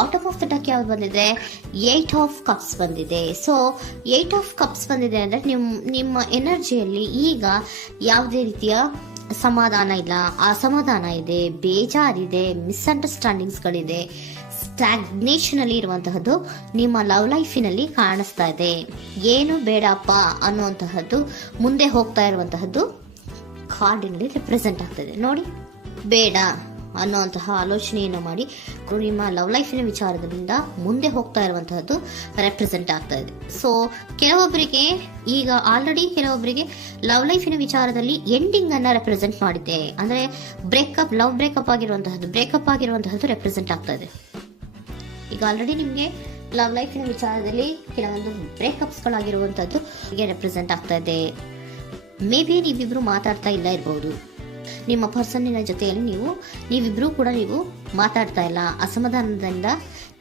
Bottom of the duck ಯಾವ್ದು ಬಂದಿದೆ? 8 of cups ಬಂದಿದೆ. ಸೊ 8 ಆಫ್ ಕಪ್ಸ್ ಬಂದಿದೆ ಅಂದ್ರೆ ನಿಮ್ಮ ಎನರ್ಜಿಯಲ್ಲಿ ಈಗ ಯಾವುದೇ ರೀತಿಯ ಸಮಾಧಾನ ಇಲ್ಲ, ಅಸಮಾಧಾನ ಇದೆ, ಬೇಜಾರಿದೆ, ಮಿಸ್ಅಂಡರ್ಸ್ಟ್ಯಾಂಡಿಂಗ್ಸ್ಗಳಿದೆ, ಸ್ಟಾಗ್ನೇಷನ್ ಅಲ್ಲಿ ಇರುವಂತಹದ್ದು ನಿಮ್ಮ ಲವ್ ಲೈಫಿನಲ್ಲಿ ಕಾಣಿಸ್ತಾ ಇದೆ. ಏನು ಬೇಡಪ್ಪ ಅನ್ನುವಂತಹದ್ದು ಮುಂದೆ ಹೋಗ್ತಾ ಇರುವಂತಹದ್ದು ಕಾರ್ಡಿನಲ್ಲಿ ರೆಪ್ರೆಸೆಂಟ್ ಆಗ್ತದೆ. ನೋಡಿ, ಬೇಡ ಅನ್ನುವಂತಹ ಆಲೋಚನೆಯನ್ನು ಮಾಡಿ ನಿಮ್ಮ ಲವ್ ಲೈಫಿನ ವಿಚಾರದಿಂದ ಮುಂದೆ ಹೋಗ್ತಾ ಇರುವಂತಹದ್ದು ರೆಪ್ರೆಸೆಂಟ್ ಆಗ್ತಾ ಇದೆ. ಸೊ ಕೆಲವೊಬ್ಬರಿಗೆ ಈಗ ಆಲ್ರೆಡಿ ಕೆಲವೊಬ್ಬರಿಗೆ ಲವ್ ಲೈಫಿನ ವಿಚಾರದಲ್ಲಿ ಎಂಡಿಂಗ್ ಅನ್ನ ರೆಪ್ರೆಸೆಂಟ್ ಮಾಡಿದೆ. ಅಂದ್ರೆ ಲವ್ ಬ್ರೇಕಪ್ ಆಗಿರುವಂತಹದ್ದು ರೆಪ್ರೆಸೆಂಟ್ ಆಗ್ತಾ ಇದೆ. ಈಗ ಆಲ್ರೆಡಿ ನಿಮಗೆ ಲವ್ ಲೈಫಿನ ವಿಚಾರದಲ್ಲಿ ಕೆಲವೊಂದು ಬ್ರೇಕಪ್ಸ್ ಗಳಾಗಿರುವಂತದ್ದು ರೆಪ್ರೆಸೆಂಟ್ ಆಗ್ತಾ ಇದೆ. ಮೇ ಬಿ ನೀವಿಬ್ರು ಮಾತಾಡ್ತಾ ಇಲ್ಲ ಇರಬಹುದು, ನಿಮ್ಮ ಪರ್ಸನ್ನಿನ ಜೊತೆಯಲ್ಲಿ ನೀವಿಬ್ರು ಕೂಡ ಮಾತಾಡ್ತಾ ಇಲ್ಲ, ಅಸಮಾಧಾನದಿಂದ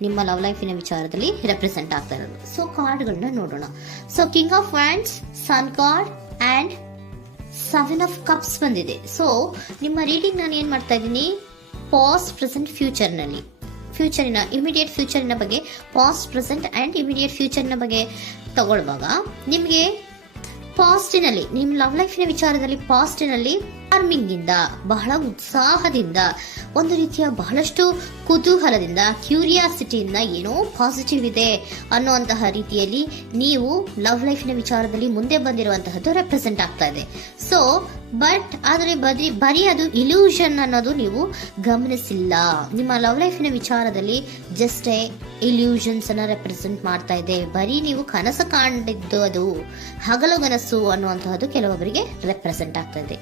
ನಿಮ್ಮ ಲವ್ ಲೈಫಿನ ವಿಚಾರದಲ್ಲಿ ರೆಪ್ರೆಸೆಂಟ್ ಆಗ್ತಾ ಇರೋದು. ಸೊ ಕಾರ್ಡ್ಗಳನ್ನ ನೋಡೋಣ. So king of wands, sun card and 7 of cups ಬಂದಿದೆ. ಸೊ ನಿಮ್ಮ ರೀಡಿಂಗ್ ನಾನು ಏನ್ ಮಾಡ್ತಾ ಇದ್ದೀನಿ, ಪಾಸ್ಟ್, ಪ್ರೆಸೆಂಟ್, ಫ್ಯೂಚರಿನ ಇಮಿಡಿಯೇಟ್ ಫ್ಯೂಚರಿನ ಬಗ್ಗೆ, ಪಾಸ್ಟ್, ಪ್ರೆಸೆಂಟ್ ಅಂಡ್ ಇಮಿಡಿಯೇಟ್ ಫ್ಯೂಚರಿನ ಬಗ್ಗೆ ತಗೊಳ್ಳುವಾಗ ನಿಮಗೆ ಪಾಸ್ಟಿನಲ್ಲಿ ನಿಮ್ಮ ಲವ್ ಲೈಫಿನ ವಿಚಾರದಲ್ಲಿ ಪಾಸ್ಟಿನಲ್ಲಿ ಚಾರ್ಮಿಂಗ್ ಇಂದ, ಬಹಳ ಉತ್ಸಾಹದಿಂದ, ಒಂದು ರೀತಿಯ ಬಹಳಷ್ಟು ಕುತೂಹಲದಿಂದ, ಕ್ಯೂರಿಯಾಸಿಟಿಯಿಂದ ಏನೋ ಪಾಸಿಟಿವ್ ಇದೆ ಅನ್ನುವಂತಹ ರೀತಿಯಲ್ಲಿ ನೀವು ಲವ್ ಲೈಫಿನ ವಿಚಾರದಲ್ಲಿ ಮುಂದೆ ಬಂದಿರುವಂತಹದ್ದು ರೆಪ್ರೆಸೆಂಟ್ ಆಗ್ತಾ ಇದೆ. ಸೊ ಬಟ್ ಆದರೆ ಬರೀ ಅದು ಇಲ್ಯೂಷನ್ ಅನ್ನೋದು ನೀವು ಗಮನಿಸಿಲ್ಲ. ನಿಮ್ಮ ಲವ್ ಲೈಫಿನ ವಿಚಾರದಲ್ಲಿ ಜಸ್ಟ್ ಇಲ್ಯೂಷನ್ಸ್ ಅನ್ನ ರೆಪ್ರೆಸೆಂಟ್ ಮಾಡ್ತಾ ಇದೆ. ಬರೀ ನೀವು ಕನಸು ಕಾಣಿದ್ದು ಅದು ಹಗಲುಗನಸು ಅನ್ನುವಂತಹದ್ದು ಕೆಲವೊಬ್ಬರಿಗೆ ರೆಪ್ರೆಸೆಂಟ್ ಆಗ್ತಾ ಇದೆ.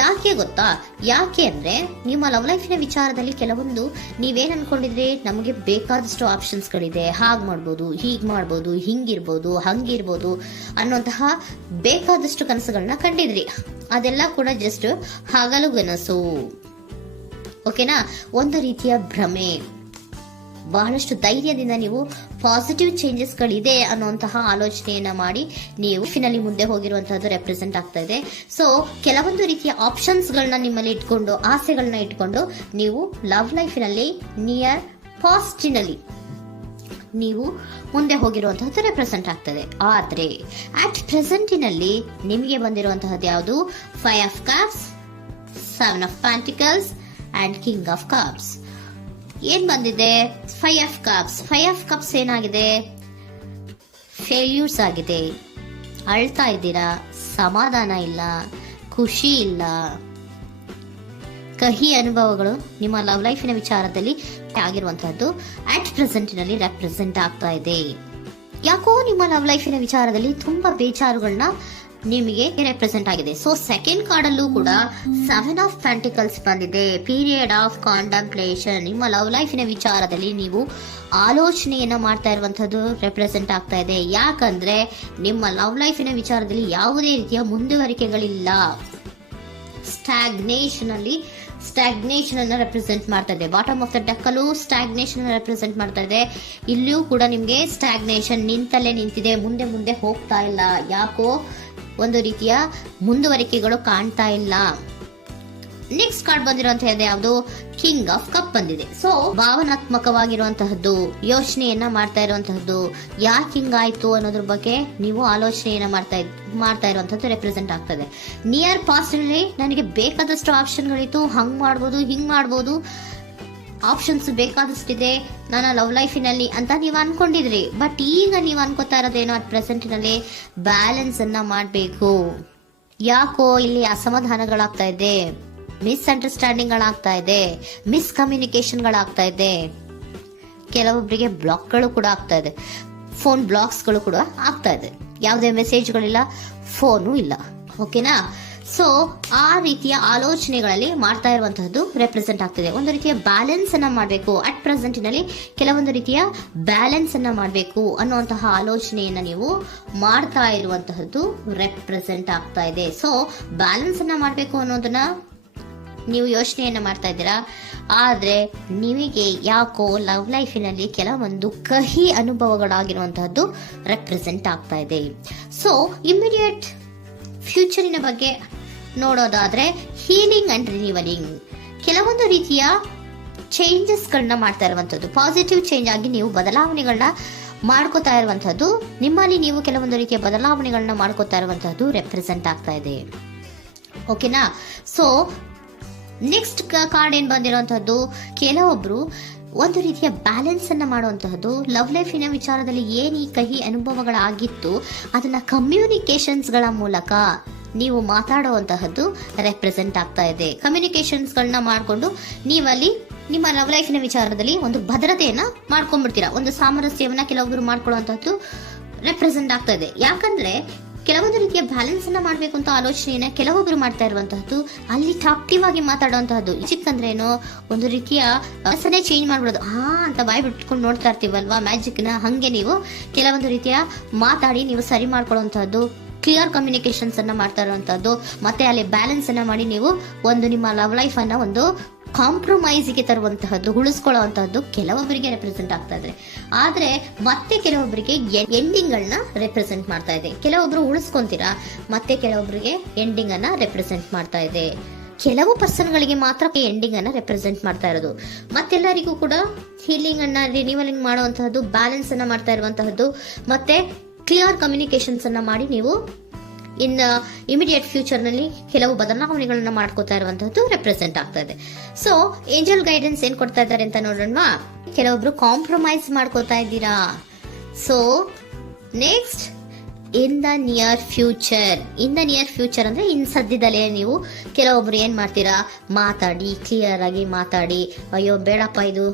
ಯಾಕೆ ಗೊತ್ತಾ? ಯಾಕೆ ಅಂದ್ರೆ ನಿಮ್ಮ ಲವ್ ಲೈಫಿನ ವಿಚಾರದಲ್ಲಿ ಕೆಲವೊಂದು ನೀವೇನ್ ಅನ್ಕೊಂಡಿದ್ರೆ ನಮಗೆ ಬೇಕಾದಷ್ಟು ಆಪ್ಷನ್ಸ್ ಗಳಿದೆ, ಹಾಗ್ ಮಾಡ್ಬೋದು, ಹೀಗ್ ಮಾಡ್ಬೋದು, ಹಿಂಗಿರ್ಬೋದು, ಹಂಗಿರ್ಬೋದು ಅನ್ನುವಂತಹ ಬೇಕಾದಷ್ಟು ಕನಸುಗಳನ್ನ ಕಂಡಿದ್ರಿ. ಅದೆಲ್ಲ ಕೂಡ ಜಸ್ಟ್ ಹಗಲುಗನಸು. ಓಕೆನಾ? ಒಂದು ರೀತಿಯ ಭ್ರಮೆ. ಬಹಳಷ್ಟು ಧೈರ್ಯದಿಂದ ನೀವು ಪಾಸಿಟಿವ್ ಚೇಂಜಸ್ ಗಳಿದೆ ಅನ್ನುವಂತಹ ಆಲೋಚನೆಯನ್ನ ಮಾಡಿ ನೀವು ಫಿನಲ್ಲಿ ಮುಂದೆ ಹೋಗಿರುವಂತಹದ್ದು ರೆಪ್ರೆಸೆಂಟ್ ಆಗ್ತಾ ಇದೆ. ಸೊ ಕೆಲವೊಂದು ರೀತಿಯ ಆಪ್ಷನ್ಸ್ ಗಳನ್ನ ನಿಮ್ಮಲ್ಲಿ ಇಟ್ಕೊಂಡು, ಆಸೆಗಳನ್ನ ಇಟ್ಕೊಂಡು ನೀವು ಲವ್ ಲೈಫಿನಲ್ಲಿ ನಿಯರ್ ಪಾಸ್ಟಿನಲ್ಲಿ ನೀವು ಮುಂದೆ ಹೋಗಿರುವಂತಹದ್ದು ರೆಪ್ರೆಸೆಂಟ್ ಆಗ್ತದೆ. ಆದ್ರೆ ಅಟ್ ಪ್ರೆಸೆಂಟಿನಲ್ಲಿ ನಿಮಗೆ ಬಂದಿರುವಂತಹದ್ದು ಯಾವುದು? 5 of cups, 7 of pentacles and king of cups. ಏನ್ ಬಂದಿದೆ? 5 ಆಫ್ ಕಪ್ಸ್. 5 ಆಫ್ ಕಪ್ಸ್ ಏನಾಗಿದೆ? ಫೇಲ್ಯೂರ್ಸ್ ಆಗಿದೆ, ಅಳ್ತಾ ಇದ್ದೀರಾ, ಸಮಾಧಾನ ಇಲ್ಲ, ಖುಷಿ ಇಲ್ಲ, ಕಹಿ ಅನುಭವಗಳು ನಿಮ್ಮ ಲವ್ ಲೈಫಿನ ವಿಚಾರದಲ್ಲಿ ಆಗಿರುವಂತಹದ್ದು ಅಟ್ ಪ್ರೆಸೆಂಟಿನಲ್ಲಿ ರೆಪ್ರೆಸೆಂಟ್ ಆಗ್ತಾ ಇದೆ. ಯಾಕೋ ನಿಮ್ಮ ಲವ್ ಲೈಫಿನ ವಿಚಾರದಲ್ಲಿ ತುಂಬಾ ಬೇಜಾರುಗಳನ್ನ ನಿಮಗೆ ರೆಪ್ರೆಸೆಂಟ್ ಆಗಿದೆ. ಸೊ ಸೆಕೆಂಡ್ ಕಾರ್ಡ್ ಅಲ್ಲೂ ಕೂಡ 7 ಆಫ್ ಪ್ಯಾಂಟಿಕಲ್ಸ್ ಬಂದಿದೆ. Period of contemplation. ನಿಮ್ಮ ಲವ್ ಲೈಫಿನ ವಿಚಾರದಲ್ಲಿ ನೀವು ಆಲೋಚನೆಯನ್ನ ಮಾಡ್ತಾ ಇರುವಂತಹದ್ದು ರೆಪ್ರೆಸೆಂಟ್ ಆಗ್ತಾ ಇದೆ. ಯಾಕಂದ್ರೆ ನಿಮ್ಮ ಲವ್ ಲೈಫಿನ ವಿಚಾರದಲ್ಲಿ ಯಾವುದೇ ರೀತಿಯ ಮುಂದುವರಿಕೆಗಳಿಲ್ಲ. ಸ್ಟಾಗ್ನೇಷನ್ ಅನ್ನ ರೆಪ್ರೆಸೆಂಟ್ ಮಾಡ್ತಾ ಇದೆ. ಬಾಟಮ್ ಆಫ್ ದ ಡೆಕ್ ಅಲ್ಲೂ ಸ್ಟಾಗ್ನೇಷನ್ ಅನ್ನ ರೆಪ್ರೆಸೆಂಟ್ ಮಾಡ್ತಾ ಇದೆ. ಇಲ್ಲಿಯೂ ಕೂಡ ನಿಮ್ಗೆ ಸ್ಟಾಗ್ನೇಷನ್, ನಿಂತಲ್ಲೇ ನಿಂತಿದೆ, ಮುಂದೆ ಹೋಗ್ತಾ ಇಲ್ಲ. ಯಾಕೋ ಒಂದು ರೀತಿಯ ಮುಂದುವರಿಕೆಗಳು ಕಾಣ್ತಾ ಇಲ್ಲ. ನೆಕ್ಸ್ಟ್ ಕಾರ್ಡ್ ಬಂದಿರುವಂತಹದ್ದು ಯಾವುದು? ಕಿಂಗ್ ಆಫ್ ಕಪ್ ಬಂದಿದೆ. ಸೊ ಭಾವನಾತ್ಮಕವಾಗಿರುವಂತಹದ್ದು, ಯೋಚನೆಯನ್ನ ಮಾಡ್ತಾ ಇರುವಂತಹದ್ದು, ಯಾಕೆ ಹಿಂಗಾಯ್ತು ಅನ್ನೋದ್ರ ಬಗ್ಗೆ ನೀವು ಆಲೋಚನೆಯನ್ನ ಮಾಡ್ತಾ ಇರುವಂತಹದ್ದು ರೆಪ್ರೆಸೆಂಟ್ ಆಗ್ತದೆ. ನಿಯರ್ ಪಾಸ್ಟ್ ನಲ್ಲಿ ನನಗೆ ಬೇಕಾದಷ್ಟು ಆಪ್ಷನ್ಗಳಿತ್ತು, ಹಂಗ್ ಮಾಡ್ಬೋದು, ಹಿಂಗ್ ಮಾಡ್ಬೋದು, ಆಪ್ಷನ್ಸ್ ಬೇಕಾದಷ್ಟಿದೆ ನನ್ನ ಲವ್ ಲೈಫಿನಲ್ಲಿ ಅಂತ ನೀವು ಅನ್ಕೊಂಡಿದ್ರಿ. ಬಟ್ ಈಗ ನೀವು ಅನ್ಕೋತಾ ಇರೋದೇನೋ ಅಟ್ ಪ್ರೆಸೆಂಟಿನಲ್ಲಿ ಬ್ಯಾಲೆನ್ಸ್ ಅನ್ನ ಮಾಡಬೇಕು. ಯಾಕೋ ಇಲ್ಲಿ ಅಸಮಾಧಾನಗಳಾಗ್ತಾ ಇದೆ, ಮಿಸ್ಅಂಡರ್ಸ್ಟ್ಯಾಂಡಿಂಗ್ ಗಳಾಗ್ತಾ ಇದೆ, ಮಿಸ್ಕಮ್ಯುನಿಕೇಶನ್ ಗಳಾಗ್ತಾ ಇದೆ. ಕೆಲವೊಬ್ಬರಿಗೆ ಬ್ಲಾಕ್ಗಳು ಕೂಡ ಆಗ್ತಾ ಇದೆ, ಫೋನ್ ಬ್ಲಾಕ್ಸ್ಗಳು ಕೂಡ ಆಗ್ತಾ ಇದೆ. ಯಾವುದೇ ಮೆಸೇಜ್ಗಳಿಲ್ಲ, ಫೋನು ಇಲ್ಲ. ಓಕೆನಾ? ಸೊ ಆ ರೀತಿಯ ಆಲೋಚನೆಗಳಲ್ಲಿ ಮಾಡ್ತಾ ಇರುವಂತಹದ್ದು ರೆಪ್ರೆಸೆಂಟ್ ಆಗ್ತಿದೆ. ಒಂದು ರೀತಿಯ ಬ್ಯಾಲೆನ್ಸ್ ಅನ್ನ ಮಾಡಬೇಕು. ಅಟ್ ಪ್ರೆಸೆಂಟಿನಲ್ಲಿ ಕೆಲವೊಂದು ರೀತಿಯ ಬ್ಯಾಲೆನ್ಸ್ ಅನ್ನ ಮಾಡಬೇಕು ಅನ್ನುವಂತಹ ಆಲೋಚನೆಯನ್ನ ನೀವು ಮಾಡ್ತಾ ಇರುವಂತಹದ್ದು ರೆಪ್ರೆಸೆಂಟ್ ಆಗ್ತಾ ಇದೆ. ಸೊ ಬ್ಯಾಲೆನ್ಸ್ ಅನ್ನ ಮಾಡಬೇಕು ಅನ್ನೋದನ್ನ ನೀವು ಯೋಚನೆಯನ್ನ ಮಾಡ್ತಾ ಇದ್ದೀರಾ. ಆದ್ರೆ ನಿಮಗೆ ಯಾಕೋ ಲವ್ ಲೈಫಿನಲ್ಲಿ ಕೆಲವೊಂದು ಕಹಿ ಅನುಭವಗಳಾಗಿರುವಂತಹದ್ದು ರೆಪ್ರೆಸೆಂಟ್ ಆಗ್ತಾ ಇದೆ. ಸೊ ಇಮಿಡಿಯೇಟ್ ಫ್ಯೂಚರಿನ ಬಗ್ಗೆ ನೋಡೋದಾದ್ರೆ ಹೀಲಿಂಗ್ ಅಂಡ್ ರಿನಿವಲಿಂಗ್, ಕೆಲವೊಂದು ರೀತಿಯ ಚೇಂಜಸ್ಗಳನ್ನ ಮಾಡ್ತಾ ಇರುವಂತದ್ದು, ಪಾಸಿಟಿವ್ ಚೇಂಜ್ ಆಗಿ ನೀವು ಬದಲಾವಣೆಗಳನ್ನ ಮಾಡ್ಕೋತಾ ಇರುವಂತದ್ದು, ನಿಮ್ಮಲ್ಲಿ ನೀವು ಕೆಲವೊಂದು ರೀತಿಯ ಬದಲಾವಣೆಗಳನ್ನ ಮಾಡ್ಕೋತಾ ಇರುವಂತದ್ದು ರೆಪ್ರೆಸೆಂಟ್ ಆಗ್ತಾ ಇದೆ. ಓಕೆನಾ? ಸೊ ನೆಕ್ಸ್ಟ್ ಕಾರ್ಡ್ ಏನ್ ಬಂದಿರುವಂತದ್ದು, ಕೆಲವೊಬ್ರು ಒಂದು ರೀತಿಯ ಬ್ಯಾಲೆನ್ಸ್ ಅನ್ನ ಮಾಡುವಂತಹದ್ದು, ಲವ್ ಲೈಫಿನ ವಿಚಾರದಲ್ಲಿ ಏನ್ ಈ ಕಹಿ ಅನುಭವಗಳಾಗಿತ್ತು ಅದನ್ನ ಕಮ್ಯುನಿಕೇಶನ್ಸ್ ಗಳ ಮೂಲಕ ನೀವು ಮಾತಾಡುವಂತಹದ್ದು ರೆಪ್ರೆಸೆಂಟ್ ಆಗ್ತಾ ಇದೆ. ಕಮ್ಯುನಿಕೇಶನ್ಸ್ ಗಳನ್ನ ಮಾಡಿಕೊಂಡು ನೀವಲ್ಲಿ ನಿಮ್ಮ ಲವ್ ಲೈಫಿನ ವಿಚಾರದಲ್ಲಿ ಒಂದು ಭದ್ರತೆಯನ್ನ ಮಾಡ್ಕೊಂಡ್ಬಿಡ್ತೀರಾ, ಒಂದು ಸಾಮರಸ್ಯವನ್ನ ಕೆಲವೊಬ್ರು ಮಾಡ್ಕೊಳ್ಳುವಂತಹದ್ದು ರೆಪ್ರೆಸೆಂಟ್ ಆಗ್ತಾ ಇದೆ. ಯಾಕಂದ್ರೆ ಕೆಲವೊಂದು ರೀತಿಯ ಬ್ಯಾಲೆನ್ಸ್ ಅನ್ನ ಮಾಡ್ಬೇಕು ಅಂತ ಆಲೋಚನೆಯನ್ನ ಕೆಲವೊಬ್ರು ಮಾಡ್ತಾ ಇರುವಂತಹದ್ದು, ಅಲ್ಲಿ ಟಾಕ್ಟಿವ್ ಆಗಿ ಮಾತಾಡುವಂತಹದ್ದು. ಚಿಕ್ಕಂದ್ರೇನೋ ಒಂದು ರೀತಿಯ ಹೆಸರೇ ಚೇಂಜ್ ಮಾಡ್ಬಿಡೋದು, ಅಂತ ಬಾಯಿ ಬಿಟ್ಕೊಂಡು ನೋಡ್ತಾ ಇರ್ತೀವಲ್ವಾ ಮ್ಯಾಜಿಕ್ ನ, ಹಂಗೆ ನೀವು ಕೆಲವೊಂದು ರೀತಿಯ ಮಾತಾಡಿ ನೀವು ಸರಿ ಮಾಡ್ಕೊಳ್ಳುವಂತಹದ್ದು, ಕ್ಲಿಯರ್ ಕಮ್ಯುನಿಕೇಶನ್ಸ್ ಅನ್ನ ಮಾಡ್ತಾ ಇರುವಂತಹದ್ದು, ಮತ್ತೆ ಅಲ್ಲಿ ಬ್ಯಾಲೆನ್ಸ್ ಅನ್ನ ಮಾಡಿ ನೀವು ಒಂದು ನಿಮ್ಮ ಲವ್ ಲೈಫ್ ಅನ್ನ ಒಂದು ಕಾಂಪ್ರಮೈಸ್ಗೆ ತರುವಂತಹದ್ದು, ಉಳಿಸ್ಕೊಳ್ಳುವಂತಹದ್ದು ಕೆಲವೊಬ್ಬರಿಗೆ ರೆಪ್ರೆಸೆಂಟ್ ಆಗ್ತಾ ಇದೆ. ಆದ್ರೆ ಮತ್ತೆ ಕೆಲವೊಬ್ಬರಿಗೆ ಎಂಡಿಂಗ್ ಗಳನ್ನ ರೆಪ್ರೆಸೆಂಟ್ ಮಾಡ್ತಾ ಇದೆ. ಕೆಲವೊಬ್ರು ಉಳಿಸ್ಕೊಂತೀರಾ, ಮತ್ತೆ ಕೆಲವೊಬ್ಬರಿಗೆ ಎಂಡಿಂಗ್ ಅನ್ನ ರೆಪ್ರೆಸೆಂಟ್ ಮಾಡ್ತಾ ಇದೆ. ಕೆಲವು ಪರ್ಸನ್ ಗಳಿಗೆ ಮಾತ್ರ ಎಂಡಿಂಗ್ ಅನ್ನ ರೆಪ್ರೆಸೆಂಟ್ ಮಾಡ್ತಾ ಇರೋದು, ಮತ್ತೆಲ್ಲರಿಗೂ ಕೂಡ ಹೀಲಿಂಗ್ ಅನ್ನ ರಿನಿವಲಿಂಗ್ ಮಾಡುವಂತಹದ್ದು, ಬ್ಯಾಲೆನ್ಸ್ ಅನ್ನ ಮಾಡ್ತಾ ಇರುವಂತಹದ್ದು, ಮತ್ತೆ ಕ್ಲಿಯರ್ ಕಮ್ಯುನಿಕೇಶನ್ಸ್ ಅನ್ನ ಮಾಡಿ ನೀವು ಇಮಿಡಿಯೇಟ್ ಫ್ಯೂಚರ್ ನಲ್ಲಿ ಕೆಲವು ಬದಲಾವಣೆಗಳನ್ನ ಮಾಡ್ಕೋತಾ ಇರುವಂತಹದ್ದು ರೆಪ್ರೆಸೆಂಟ್ ಆಗ್ತಾ ಇದೆ. ಸೊ ಏಂಜಲ್ ಗೈಡೆನ್ಸ್ ಏನ್ ಕೊಡ್ತಾ ಇದ್ದಾರೆ ಅಂತ ನೋಡೋಣ. ಕೆಲವೊಬ್ರು ಕಾಂಪ್ರಮೈಸ್ ಮಾಡ್ಕೋತಾ ಇದ್ದೀರಾ. So next, in the near future ಅಂದ್ರೆ ಇನ್ ಸದ್ಯದಲ್ಲೇ ನೀವು ಕೆಲವೊಬ್ರು ಏನ್ ಮಾಡ್ತೀರಾ, ಮಾತಾಡಿ ಕ್ಲಿಯರ್ ಆಗಿ ಮಾತಾಡಿ, ಅಯ್ಯೋ ಬೇಡಪ್ಪ ಇದು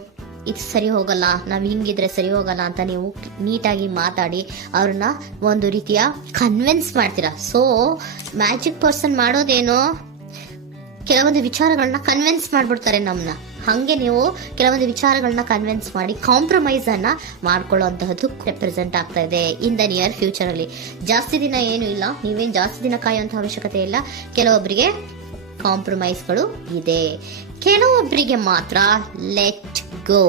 ಸರಿ ಹೋಗಲ್ಲ, ನಾವ್ ಹಿಂಗಿದ್ರೆ ಸರಿ ಹೋಗಲ್ಲ ಅಂತ ನೀವು ನೀಟಾಗಿ ಮಾತಾಡಿ ಅವ್ರನ್ನ ಒಂದು ರೀತಿಯ ಕನ್ವಿನ್ಸ್ ಮಾಡ್ತೀರಾ. ಸೊ ಮ್ಯಾಜಿಕ್ ಪರ್ಸನ್ ಮಾಡೋದೇನೋ ಕೆಲವೊಂದು ವಿಚಾರಗಳನ್ನ ಕನ್ವಿನ್ಸ್ ಮಾಡ್ಬಿಡ್ತಾರೆ ನಮ್ನ, ಹಂಗೆ ನೀವು ಕೆಲವೊಂದು ವಿಚಾರಗಳನ್ನ ಕನ್ವಿನ್ಸ್ ಮಾಡಿ ಕಾಂಪ್ರಮೈಸ್ ಅನ್ನ ಮಾಡ್ಕೊಳ್ಳುವಂತಹದ್ದು ರೆಪ್ರೆಸೆಂಟ್ ಆಗ್ತಾ ಇದೆ ಇನ್ ದ ನಿಯರ್ ಫ್ಯೂಚರ್ ಅಲ್ಲಿ. ಜಾಸ್ತಿ ದಿನ ಏನು ಇಲ್ಲ, ನೀವೇನ್ ಜಾಸ್ತಿ ದಿನ ಕಾಯುವಂತಹ ಅವಶ್ಯಕತೆ ಇಲ್ಲ. ಕೆಲವೊಬ್ಬರಿಗೆ ಕಾಂಪ್ರಮೈಸ್ಗಳು ಇದೆ, ಕೆಲವೊಬ್ಬರಿಗೆ ಮಾತ್ರ ಲೆಟ್ ಗೋ,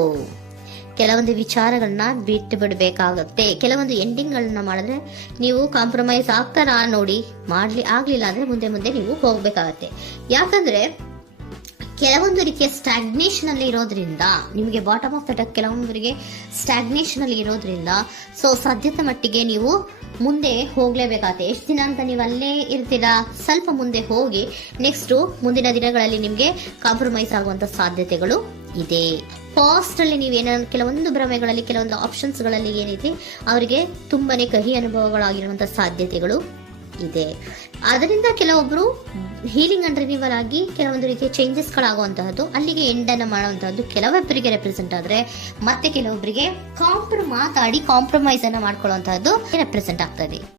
ಕೆಲವೊಂದು ವಿಚಾರಗಳನ್ನ ಬಿಟ್ಟು ಬಿಡಬೇಕಾಗುತ್ತೆ. ಕೆಲವೊಂದು ಎಂಡಿಂಗ್ ಗಳನ್ನ ಮಾಡಿದ್ರೆ ನೀವು ಕಾಂಪ್ರಮೈಸ್ ಆಗ್ತಾರಾ ನೋಡಿ, ಆಗ್ಲಿಲ್ಲ ಅಂದ್ರೆ ಮುಂದೆ ನೀವು ಹೋಗ್ಬೇಕಾಗತ್ತೆ. ಯಾಕಂದ್ರೆ ಕೆಲವೊಂದು ರೀತಿಯ ಸ್ಟಾಗ್ನೇಷನ್ ಅಲ್ಲಿ ಇರೋದ್ರಿಂದ, ನಿಮಗೆ ಬಾಟಮ್ ಆಫ್ ದ ಡೆಕ್ ಕೆಲವೊಬ್ಬರಿಗೆ ಸ್ಟಾಗ್ನೇಷನ್ ಅಲ್ಲಿ ಇರೋದ್ರಿಂದ, ಸೊ ಸಾಧ್ಯತೆ ಮಟ್ಟಿಗೆ ನೀವು ಮುಂದೆ ಹೋಗ್ಲೇಬೇಕಾಗತ್ತೆ. ಎಷ್ಟು ದಿನ ಅಂತ ನೀವು ಅಲ್ಲೇ ಇರ್ತೀರಾ, ಸ್ವಲ್ಪ ಮುಂದೆ ಹೋಗಿ ನೆಕ್ಸ್ಟ್ ಮುಂದಿನ ದಿನಗಳಲ್ಲಿ ನಿಮ್ಗೆ ಕಾಂಪ್ರಮೈಸ್ ಆಗುವಂತ ಸಾಧ್ಯತೆಗಳು ಇದೆ. ಫಾಸ್ಟ್ ಅಲ್ಲಿ ನೀವೇನಾದ್ರು ಕೆಲವೊಂದು ಭ್ರಮೆಗಳಲ್ಲಿ, ಕೆಲವೊಂದು ಆಪ್ಷನ್ಸ್ ಗಳಲ್ಲಿ ಏನಿದೆ ಅವರಿಗೆ ತುಂಬಾನೇ ಕಹಿ ಅನುಭವಗಳಾಗಿರುವಂತಹ ಸಾಧ್ಯತೆಗಳು ಇದೆ. ಅದರಿಂದ ಕೆಲವೊಬ್ರು ಹೀಲಿಂಗ್ ಅಂಡ್ ರಿನಿವಲ್ ಆಗಿ ಕೆಲವೊಂದು ರೀತಿಯ ಚೇಂಜಸ್ ಗಳಾಗುವಂತಹದ್ದು, ಅಲ್ಲಿಗೆ ಎಂಡ್ ಅನ್ನ ಮಾಡುವಂತಹದ್ದು ಕೆಲವೊಬ್ಬರಿಗೆ ರೆಪ್ರೆಸೆಂಟ್ ಆದ್ರೆ, ಮತ್ತೆ ಕೆಲವೊಬ್ಬರಿಗೆ ಮಾತಾಡಿ ಕಾಂಪ್ರಮೈಸ್ ಅನ್ನ ಮಾಡ್ಕೊಳ್ಳುವಂತಹದ್ದು ರೆಪ್ರೆಸೆಂಟ್ ಆಗ್ತದೆ.